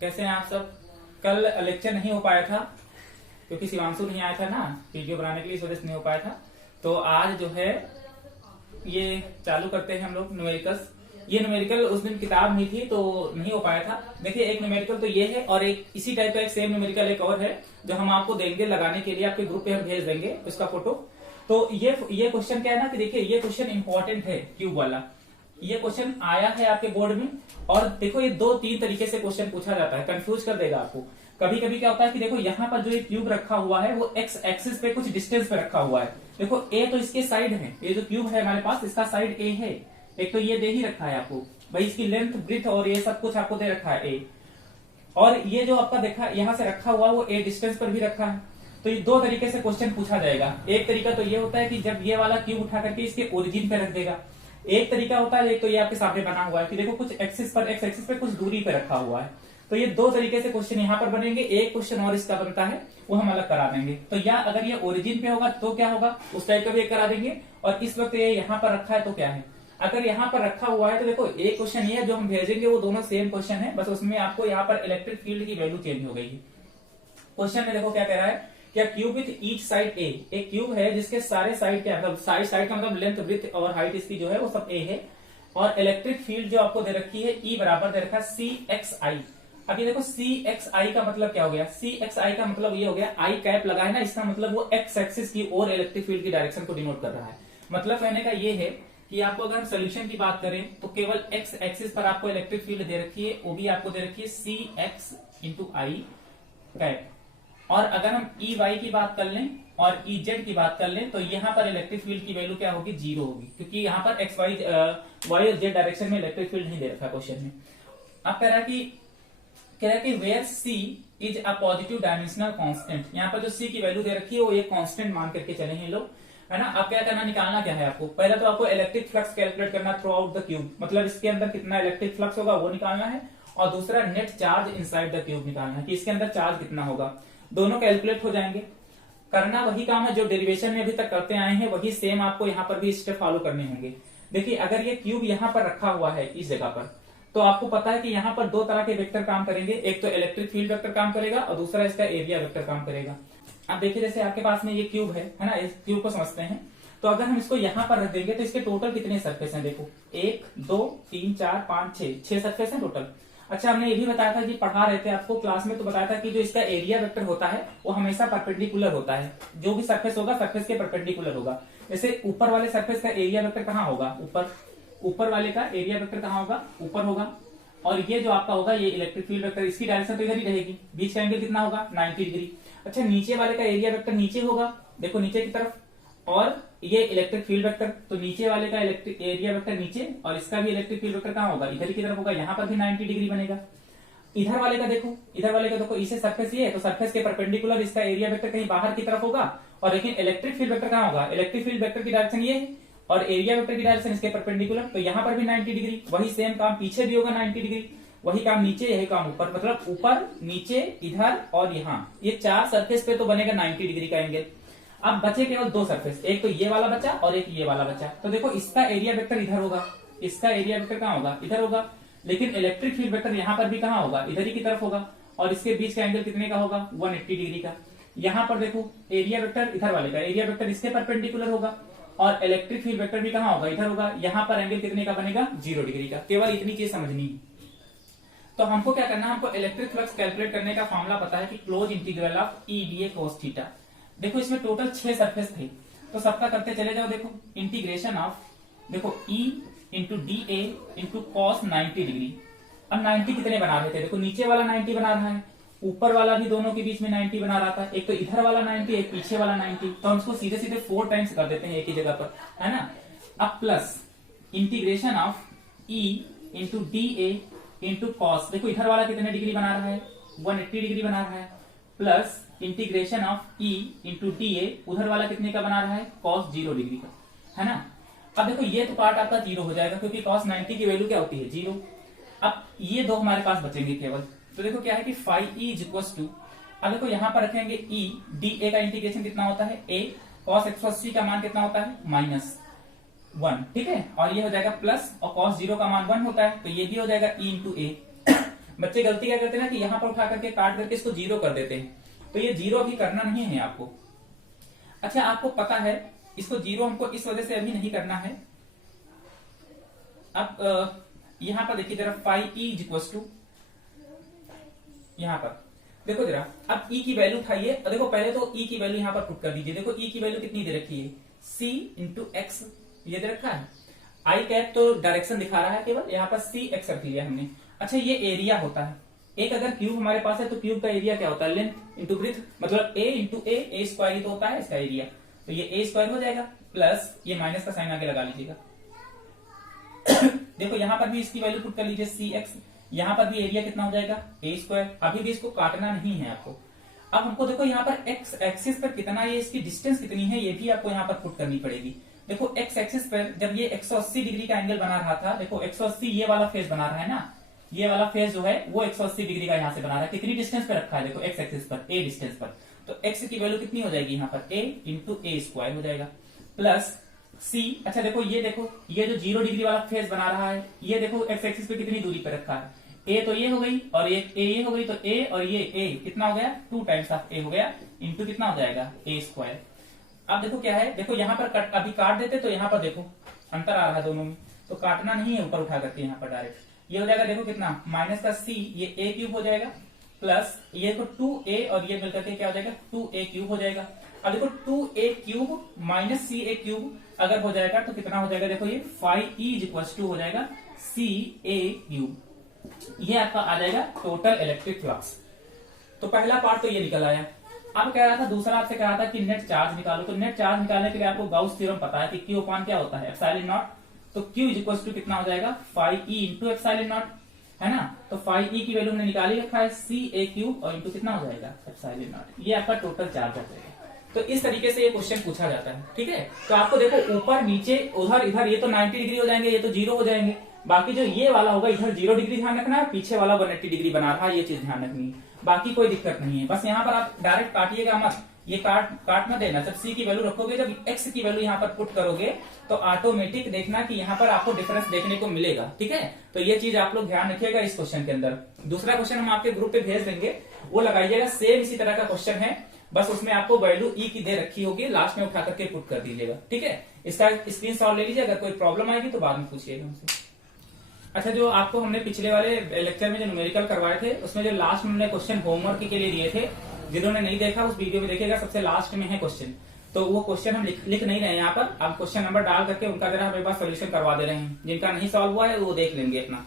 कैसे हैं आप सब। कल लेक्चर नहीं हो पाया था क्योंकि शिवांशु नहीं आया था ना वीडियो बनाने के लिए, इस वजह से नहीं हो पाया था। तो आज जो है ये चालू करते हैं हम लोग न्यूमेरिकल्स। ये न्यूमेरिकल उस दिन किताब नहीं थी तो नहीं हो पाया था। देखिए एक न्यूमेरिकल तो ये है और एक इसी टाइप का एक सेम न्यूमेरिकल एक और है जो हम आपको देंगे लगाने के लिए, आपके ग्रुप पे हम भेज देंगे उसका फोटो। तो ये क्वेश्चन क्या है ना कि देखिए ये क्वेश्चन इंपॉर्टेंट है क्यूब वाला। ये क्वेश्चन आया है आपके बोर्ड में और देखो ये 2-3 तरीके से क्वेश्चन पूछा जाता है, कंफ्यूज कर देगा आपको। कभी कभी क्या होता है कि देखो यहाँ पर जो ये क्यूब रखा हुआ है वो एक्स एक्सिस पे कुछ डिस्टेंस पे रखा हुआ है। देखो ए तो इसके साइड है, ये जो क्यूब है हमारे पास इसका साइड ए है। एक तो ये दे ही रखा है आपको भाई, इसकी लेंथ ब्रीथ और ये सब कुछ आपको दे रखा है ए। और ये जो आपका देखा यहाँ से रखा हुआ वो ए डिस्टेंस पर भी रखा है। तो ये 2 तरीके से क्वेश्चन पूछा जाएगा। एक तरीका तो ये होता है कि जब ये वाला क्यूब उठा करके इसके ओरिजिन पे रख देगा। एक तरीका होता है, एक तो ये आपके सामने बना हुआ है कि देखो कुछ एक्सिस पर एक्स एक्सिस पे कुछ दूरी पे रखा हुआ है। तो ये 2 तरीके से क्वेश्चन यहाँ पर बनेंगे। एक क्वेश्चन और इसका बनता है वो हम अलग करा देंगे। तो या अगर ये ओरिजिन पे होगा तो क्या होगा, उस टाइप का भी करा देंगे। और इस वक्त ये यहाँ पर रखा है तो क्या है, अगर यहाँ पर रखा हुआ है तो देखो एक क्वेश्चन ये जो हम भेजेंगे वो दोनों सेम क्वेश्चन है, बस उसमें आपको यहाँ पर इलेक्ट्रिक फील्ड की वैल्यू चेंज हो गई है। क्वेश्चन में देखो क्या कह रहा है, क्या क्यूब विथ ईच साइड ए, एक क्यूब है जिसके सारे साइड के मतलब साइड का मतलब लेंथ ब्रीथ और हाइट इसकी जो है वो सब ए है। और इलेक्ट्रिक फील्ड जो आपको दे रखी है ई बराबर दे रखा है सी एक्स आई। अब ये देखो सी एक्स आई का मतलब क्या हो गया, सी एक्स आई का मतलब ये हो गया, आई कैप लगा है ना, इसका मतलब वो एक्स एक्सिस की और इलेक्ट्रिक फील्ड की डायरेक्शन को डिनोट कर रहा है। मतलब कहने का ये है कि आपको अगर हम सोल्यूशन की बात करें तो केवल एक्स एक्सिस पर आपको इलेक्ट्रिक फील्ड दे रखी है, वो भी आपको दे रखी है सी एक्स इंटू आई कैप। और अगर हम ई वाई की बात कर लें और ई जेड की बात कर लें तो यहाँ पर इलेक्ट्रिक फील्ड की वैल्यू क्या होगी, 0 होगी, क्योंकि यहाँ पर एक्स वाई और जेड डायरेक्शन में इलेक्ट्रिक फील्ड नहीं दे रखा क्वेश्चन में। अब कह रहा है कि where C is a positive dimensional constant. यहाँ पर जो सी की वैल्यू दे रखी है वो एक कांस्टेंट मान करके चले हैं लोग, है ना। अब क्या करना, निकालना क्या है आपको, पहले तो आपको इलेक्ट्रिक फ्लक्स कैलकुलेट करना थ्रू आउट द क्यूब, मतलब इसके अंदर कितना इलेक्ट्रिक फ्लक्स होगा वो निकालना है। और दूसरा net charge inside the cube निकालना है कि इसके अंदर चार्ज कितना होगा। दोनों कैलकुलेट हो जाएंगे। करना वही काम है जो डेरिवेशन में अभी तक करते आए हैं, वही सेम आपको यहाँ पर भी स्टेप फॉलो करने होंगे। देखिए अगर ये क्यूब यहाँ पर रखा हुआ है इस जगह पर, तो आपको पता है कि यहाँ पर 2 तरह के वेक्टर काम करेंगे, एक तो इलेक्ट्रिक फील्ड वेक्टर काम करेगा और दूसरा इसका एरिया वेक्टर काम करेगा। अब देखिए जैसे आपके पास में ये क्यूब है ना, इस क्यूब को समझते हैं। तो अगर हम इसको यहाँ पर रख देंगे तो इसके टोटल कितने सरफेस हैं, देखो 1 2 3 4 5 6 सरफेस है टोटल। अच्छा हमने ये भी बताया था कि पढ़ा रहे थे आपको क्लास में, तो बताया था कि जो इसका एरिया वेक्टर होता है वो हमेशा परपेंडिकुलर होता है, जो भी सरफेस होगा सरफेस के परपेंडिकुलर होगा। जैसे ऊपर वाले सरफेस का एरिया वेक्टर कहाँ होगा, ऊपर वाले का एरिया वेक्टर कहाँ होगा, ऊपर होगा। और ये जो आपका होगा ये इलेक्ट्रिक फील्ड वेक्टर, इसकी डायरेक्शन तो इधर ही रहेगी, बीच का एंगल कितना होगा 90 डिग्री। अच्छा नीचे वाले का एरिया वेक्टर नीचे होगा, देखो नीचे की तरफ, और ये इलेक्ट्रिक फील्ड वेक्टर, तो नीचे वाले का इलेक्ट्रिक एरिया वेक्टर नीचे और इसका भी इलेक्ट्रिक फील्ड वेक्टर कहाँ होगा, इधर ही की तरफ होगा, यहाँ पर भी 90 डिग्री बनेगा। इधर वाले का देखो इसे सरफेस ये है तो सरफेस के परपेंडिकुलर इसका एरिया वेक्टर कहीं बाहर की तरफ होगा। और लेकिन इलेक्ट्रिक फील्ड वेक्टर कहाँ होगा, इलेक्ट्रिक फील्ड वेक्टर की डायरेक्शन ये है और एरिया वेक्टर की डायरेक्शन इसके परपेंडिकुलर, तो यहाँ पर भी 90 डिग्री। वही सेम काम पीछे भी होगा 90 डिग्री, वही काम नीचे यही काम ऊपर, मतलब ऊपर नीचे इधर और यहाँ, ये 4 सरफेस पे तो बनेगा 90 डिग्री का एंगल। अब बचे केवल 2 सरफेस, एक तो ये वाला बचा और एक ये वाला बचा। तो देखो इसका एरिया वेक्टर इधर होगा, इसका एरिया वेक्टर कहाँ होगा, इधर होगा। लेकिन इलेक्ट्रिक फील्ड वेक्टर यहाँ पर भी कहाँ होगा, इधर ही की तरफ होगा। और इसके बीच का एंगल कितने का होगा, 180 डिग्री का। यहाँ पर देखो एरिया वेक्टर इधर वाले का एरिया वेक्टर इसके परपेंडिकुलर होगा और इलेक्ट्रिक फील्ड वेक्टर भी कहाँ होगा, इधर होगा। यहाँ पर एंगल कितने का बनेगा, 0 डिग्री का। केवल इतनी चीज समझनी है। तो हमको क्या करना है, हमको इलेक्ट्रिक फ्लक्स कैलकुलेट करने का फॉर्मूला पता है कि close integral of E D A cos theta. देखो इसमें टोटल 6 सरफेस थे तो सबका करते चले जाओ। देखो इंटीग्रेशन ऑफ, देखो E into D A into cos 90 degree. अब 90 कितने बना रहे थे, देखो नीचे वाला 90 बना रहा है, ऊपर वाला भी दोनों के बीच में 90 बना रहा था। एक तो इधर वाला 90, एक पीछे वाला 90, तो हम इसको सीधे सीधे 4 टाइम्स कर देते हैं एक ही जगह पर, है ना। अब plus integration of E into D A into cos, देखो इधर वाला कितने डिग्री बना रहा है, 180 डिग्री बना रहा है, plus integration of E into D A, उधर वाला कितने का बना रहा है, कॉस 0 डिग्री का, है ना। अब देखो ये तो पार्ट आपका 0 हो जाएगा क्योंकि कॉस 90 की वैल्यू क्या होती है, 0। अब ये 2 हमारे पास बचेंगे केवल। तो देखो क्या है कि phi E is equal to, अब देखो यहाँ पर रखेंगे ई डी ए का इंटीग्रेशन कितना होता है, ए कॉस 180 का मान कितना होता है, -1, ठीक है। और ये हो जाएगा प्लस, और कॉस 0 का मान 1 होता है, तो ये भी हो जाएगा ई इंटू ए बच्चे गलती क्या करते हैं ना कि यहाँ पर उठा करके काट करके इसको जीरो कर देते हैं, तो ये जीरो अभी करना नहीं है आपको। अच्छा आपको पता है इसको जीरो हमको इस वजह से अभी नहीं करना है। अब यहां पर देखिए जरा, phi E is equal to, यहां पर देखो जरा, अब ई की वैल्यू उठाइए और देखो पहले तो ई की वैल्यू यहां पर पुट कर दीजिए। देखो ई की वैल्यू कितनी दे रखी है, सी इंटू एक्स, ये दे रखा है। आई कैप तो डायरेक्शन दिखा रहा है केवल, यहाँ पर सी एक्स रख लिया हमने। अच्छा ये एरिया होता है, एक अगर क्यूब हमारे पास है तो क्यूब का एरिया क्या होता है, लेंथ इंटू ब्रेथ, मतलब ए इंटू ए स्क्वायर ही तो होता है इसका एरिया, तो ये ए स्क्वायर हो जाएगा, प्लस ये माइनस का साइन आगे लगा लीजिएगा। देखो यहाँ पर भी इसकी वैल्यू पुट कर लीजिए सी एक्स, यहाँ पर भी एरिया कितना हो जाएगा ए स्क्वायर। अभी भी इसको काटना नहीं है आपको। अब हमको देखो यहाँ पर एक्स एक्सिस पर कितना, ये इसकी डिस्टेंस कितनी है ये भी आपको यहाँ पर पुट करनी पड़ेगी। देखो एक्स एक्सिस पर जब ये 180 डिग्री का एंगल बना रहा था, देखो 180 ये वाला फेस बना रहा है ना, ये वाला फेस जो है वो 180 डिग्री का यहाँ से बना रहा है। कितनी डिस्टेंस पे रखा है, देखो एक्स एक्सिस पर, ए डिस्टेंस पर, तो एक्स की वैल्यू कितनी हो जाएगी यहाँ पर, ए इंटू ए स्क्वायर हो जाएगा, प्लस सी। अच्छा देखो ये जो 0 डिग्री वाला फेस बना रहा है, ये देखो एक्स एक्सिस पे कितनी दूरी पे रखा है, ए तो ये हो गई और ये हो गई, तो ए और ये ए कितना हो गया, 2 टाइम्स ऑफ ए हो गया, इंटू कितना हो जाएगा ए स्क्वायर। अब देखो क्या है, देखो यहाँ पर अभी काट देते तो यहाँ पर देखो अंतर आ रहा है दोनों में, तो काटना नहीं है ऊपर उठा करके यहाँ पर डायरेक्ट, ये हो जाएगा देखो कितना, माइनस का सी, ये ए क्यूब हो जाएगा, प्लस ये देखो 2a और ये मिलकर के क्या हो जाएगा 2a क्यूब हो जाएगा। अब देखो 2a क्यूब माइनस सी ए क्यूब अगर हो जाएगा तो कितना हो जाएगा, देखो ये 5e इज इक्वल टू हो जाएगा सी ए क्यूब। ये आपका आ जाएगा टोटल इलेक्ट्रिक फ्लक्स। तो पहला पार्ट तो ये निकल आया। अब कह रहा था, दूसरा आपसे कह रहा था कि नेट चार्ज निकालो। तो नेट चार्ज निकालने के लिए आपको गाउस थ्योरम पता है कि क्यू अपॉन क्या होता है, एप्सिलॉन नॉट। तो क्यू इज इक्वल टू कितना हो जाएगा 5e इंटू एप्सिलॉन नॉट, है ना। तो 5e की वैल्यू हमने निकाली रखा है, सी ए क्यूब और इंटू कितना हो जाएगा एप्सिलॉन नॉट। ये आपका टोटल चार्ज आ जाएगा। तो इस तरीके से ये क्वेश्चन पूछा जाता है, ठीक है। तो आपको देखो ऊपर नीचे उधर इधर ये तो 90 डिग्री हो जाएंगे, ये तो 0 हो जाएंगे। बाकी जो ये वाला होगा इधर 0 डिग्री ध्यान रखना है, पीछे वाला 180 डिग्री बना रहा है, ये चीज ध्यान रखनी है। बाकी कोई दिक्कत नहीं है, बस यहाँ पर आप डायरेक्ट काटिएगा मत, ये काट ना देना। जब सी की वैल्यू रखोगे, जब एक्स की वैल्यू यहाँ पर पुट करोगे तो ऑटोमेटिक देखना कि यहाँ पर आपको डिफरेंस देखने को मिलेगा, ठीक है। तो ये चीज आप लोग ध्यान रखिएगा इस क्वेश्चन के अंदर। दूसरा क्वेश्चन हम आपके ग्रुप पे भेज देंगे, वो लगाइएगा, सेम इसी तरह का क्वेश्चन है, बस उसमें आपको वैल्यू ई की दे रखी होगी, लास्ट में उठा करके पुट कर दीजिएगा, ठीक है। इसका स्क्रीनशॉट ले लीजिए, अगर कोई प्रॉब्लम आएगी तो बाद में पूछिएगा हमसे। अच्छा, जो आपको हमने पिछले वाले लेक्चर में जो न्यूमेरिकल करवाए थे, उसमें जो लास्ट में हमने क्वेश्चन होमवर्क के लिए दिए थे, जिन्होंने नहीं देखा उस वीडियो में देखिएगा, सबसे लास्ट में है क्वेश्चन। तो वो क्वेश्चन हम लिख नहीं रहे हैं यहाँ पर, अब क्वेश्चन नंबर डाल करके उनका जरा हमारे पास सोल्यूशन करवा दे रहे हैं। जिनका नहीं सॉल्व हुआ है वो देख लेंगे अपना,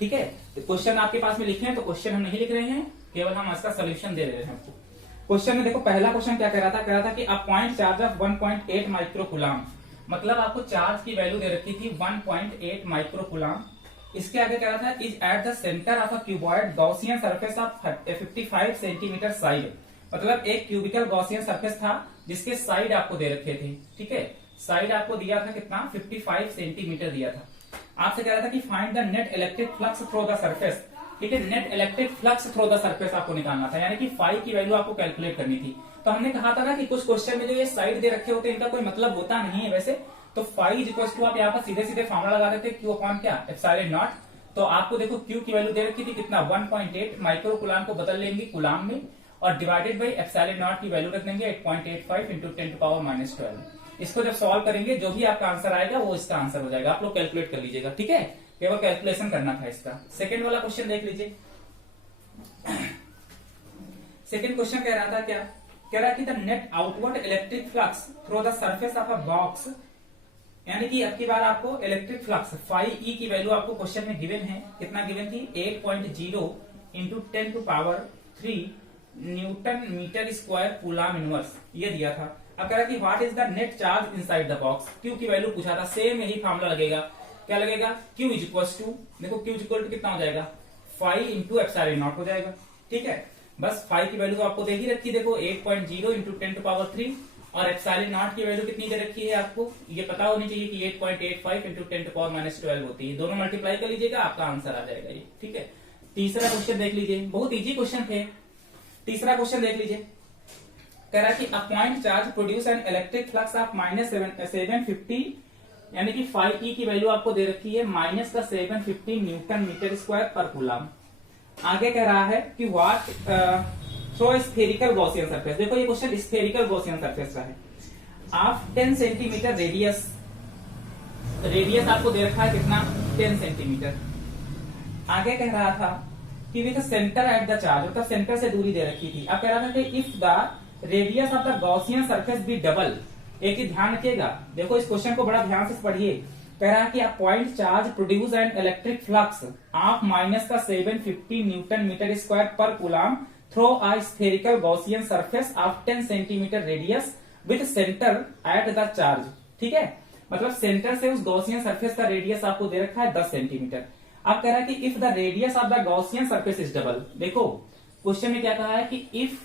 ठीक है। क्वेश्चन आपके पास में लिखे हैं तो क्वेश्चन हम नहीं लिख रहे हैं, केवल हम इसका सोल्यूशन दे रहे हैं आपको। क्वेश्चन में देखो पहला क्वेश्चन क्या कह रहा था कि a point charge of 1.8 microcoulomb, मतलब आपको चार्ज की वैल्यू दे रखी थी 1.8 माइक्रोकूलम। इसके आगे कह रहा था is at the centre of a cuboid Gaussian surface of 55 centimetre side, मतलब एक क्यूबिकल गॉसियन सरफेस था जिसके साइड आपको दे रखे थे, ठीक है। साइड आपको दिया था कितना 55 सेंटीमीटर दिया था। आपसे कह रहा था कि find the net electric flux through the surface, ठीक है। Net electric flux through the surface आपको निकालना था, यानी कि फाई की वैल्यू आपको कैलकुलेट करनी थी। तो हमने कहा था ना कि कुछ क्वेश्चन में जो ये साइड दे रखे होते हैं इनका कोई मतलब होता नहीं है वैसे। तो फाई इज इक्वल टू आप यहाँ पर सीधे सीधे फॉर्मूला लगा देते क्यू अपॉन क्या एप्सिलॉन नॉट। तो आपको देखो क्यू की वैल्यू दे रखी थी कितना 1.8 माइक्रोकूलम को बदल लेंगे कूलम में और डिवाइडेड बाई एप्सिलॉन नॉट की वैल्यू रख देंगे 8.85 इंटू 10⁻12। इसको जब सॉल्व करेंगे जो भी आपका आंसर आएगा वो इसका आंसर हो जाएगा। आप लोग कैलकुलेट कर लीजिएगा, ठीक है। केवल कैलकुलेशन करना था इसका। सेकेंड वाला क्वेश्चन देख लीजिए। सेकेंड क्वेश्चन कह रहा था क्या, कह रहा कि the net outward electric flux through the surface of a box, यानी कि अब की बार आपको इलेक्ट्रिक फ्लक्स 5e की वैल्यू आपको क्वेश्चन में गिवन है, कितना गिवन थी 8.0 into 10⁻³ newton metre square coulomb inverse, ये दिया था। अब कह रहा कि what is the net charge inside the box, Q की वैल्यू पूछा था। सेम यही फॉर्मूला लगेगा, क्या लगेगा क्यू इज इक्वल टू, देखो क्यू इज इक्वल टू कितना हो जाएगा 5 इंटू एप्सिलॉन नॉट हो जाएगा, ठीक है। बस 5 की वैल्यू तो आपको दे ही रखी, देखो 8.0 इंटू 10⁻³ और एप्सिलॉन नॉट की वैल्यू कितनी दे रखी है आपको, ये पता होनी चाहिए कि 8.85 इंटू 10⁻12 होती है। दोनों मल्टीप्लाई कर लीजिएगा, आपका आंसर आ जाएगा ये, ठीक है। तीसरा क्वेश्चन देख लीजिए, बहुत इजी क्वेश्चन थे। तीसरा क्वेश्चन देख लीजिए, कह रहा है कि a point charge produce an electric flux of -750, यानी कि 5e की वैल्यू आपको दे रखी है -750 newton metre square per coulomb. आगे कह रहा है कि what through spherical Gaussian surface. देखो ये क्वेश्चन स्फेरिकल गॉसियन सरफेस का है। आप 10 सेंटीमीटर रेडियस आपको दे रखा है कितना, 10 सेंटीमीटर। आगे कह रहा था कि with centre at the charge, मतलब सेंटर से दूरी दे रखी थी। अब कह रहा था कि if the radius of the Gaussian surface be double. एक ही ध्यान रखिएगा, देखो इस क्वेश्चन को बड़ा ध्यान से पढ़िए। कह रहा है कि a point charge produce an electric flux of minus का 750 newton metre square per coulomb through a spherical Gaussian surface of 10 centimetre radius with centre at the charge. ठीक है, मतलब सेंटर से उस गॉसियन सरफेस का रेडियस आपको दे रखा है 10 सेंटीमीटर। अब कह रहा है कि if the radius of the Gaussian surface is double. देखो क्वेश्चन में क्या कहा है कि इफ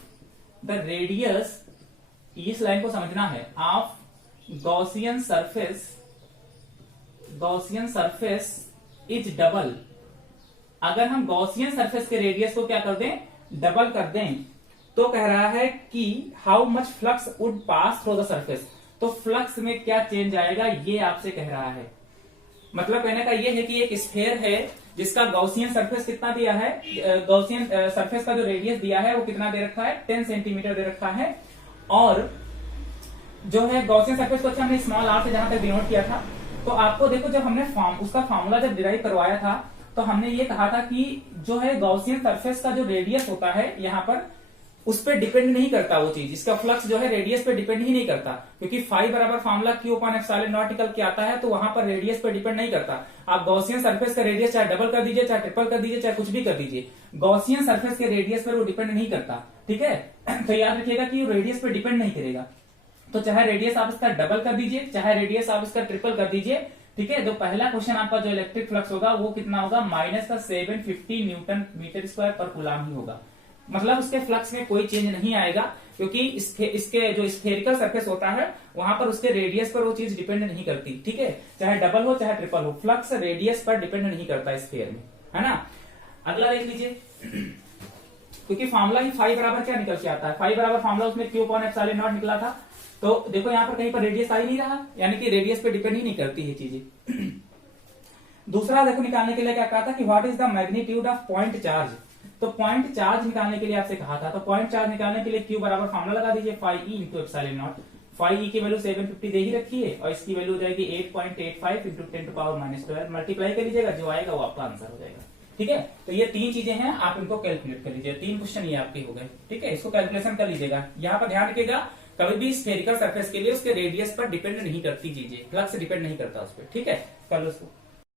द रेडियस, इस लाइन को समझना है, of Gaussian surface is double. अगर हम गॉसियन सरफेस के रेडियस को क्या कर दें, डबल कर दें, तो कह रहा है कि how much flux would pass through the surface. तो फ्लक्स में क्या चेंज आएगा ये आपसे कह रहा है। मतलब कहने का ये है कि एक स्फेयर है जिसका गॉसियन सरफेस कितना दिया है, गॉसियन सरफेस का जो रेडियस दिया है वो कितना दे रखा है, 10 सेंटीमीटर दे रखा है। और जो है गॉसियन सरफेस को अच्छा हमने स्मॉल आर से जहां तक डिनोट किया था, तो आपको देखो जब हमने उसका फॉर्मूला जब डिराइव करवाया था तो हमने ये कहा था कि जो है गॉसियन सरफेस का जो रेडियस होता है यहाँ पर उस पर डिपेंड नहीं करता वो चीज, इसका फ्लक्स जो है रेडियस पे डिपेंड ही नहीं करता, क्योंकि फाई बराबर formula Q upon epsilon not निकल के आता है, तो वहां पर रेडियस पे डिपेंड नहीं करता। आप गॉसियन सरफेस का रेडियस चाहे डबल कर दीजिए, चाहे ट्रिपल कर दीजिए, चाहे कुछ भी कर दीजिए, गॉसियन सरफेस के रेडियस पर वो डिपेंड नहीं करता। ठीक है, तो याद रखिएगा कि रेडियस पे डिपेंड नहीं करेगा। तो चाहे रेडियस आप इसका डबल कर दीजिए, चाहे रेडियस आप इसका ट्रिपल कर दीजिए। ठीक है, तो पहला क्वेश्चन आपका जो इलेक्ट्रिक फ्लक्स होगा वो कितना होगा, माइनस का 750 newton metre square per coulomb ही होगा। मतलब उसके फ्लक्स में कोई चेंज नहीं आएगा, क्योंकि इसके जो स्फेरिकल सरफेस होता है वहां पर उसके रेडियस पर वो चीज डिपेंड नहीं करती। ठीक है, चाहे डबल हो चाहे ट्रिपल हो, फ्लक्स रेडियस पर डिपेंड नहीं करता स्फेयर में, है ना। अगला देख लीजिए, क्योंकि फॉर्मूला ही फाई बराबर क्या निकल के आता है, फाई बराबर फॉर्मूला उसमें क्यू अपॉन एप्सिलॉन नॉट निकला था। तो देखो यहाँ पर कहीं पर रेडियस आ ही नहीं रहा, यानी कि रेडियस पे डिपेंड ही नहीं करती ये चीजें। दूसरा देखो निकालने के लिए क्या कहा था कि what is the magnitude of point charge. तो पॉइंट चार्ज निकालने के लिए आपसे कहा था, तो पॉइंट चार्ज निकालने के लिए क्यू बराबर फॉर्मूला लगा दीजिए, phi E into epsilon naught. Phi E की वैल्यू 750 दे ही रखी है और इसकी वैल्यू हो जाएगी 8.85 इंटू 10⁻⁻12। मल्टीप्लाई कर लीजिएगा, जो आएगा वो आपका आंसर हो जाएगा। ठीक है, तो ये तीन चीजें हैं, आप इनको कैलकुलेट कर लीजिए। 3 क्वेश्चन ये आपके हो गए। ठीक है, इसको कैलकुलेशन कर लीजिएगा। यहाँ पर ध्यान रखिएगा, कभी भी स्फेरिकल सरफेस के लिए उसके रेडियस पर डिपेंड नहीं करती चीजें, फ्लक्स डिपेंड नहीं करता उस पर। ठीक है, कर लो उसको।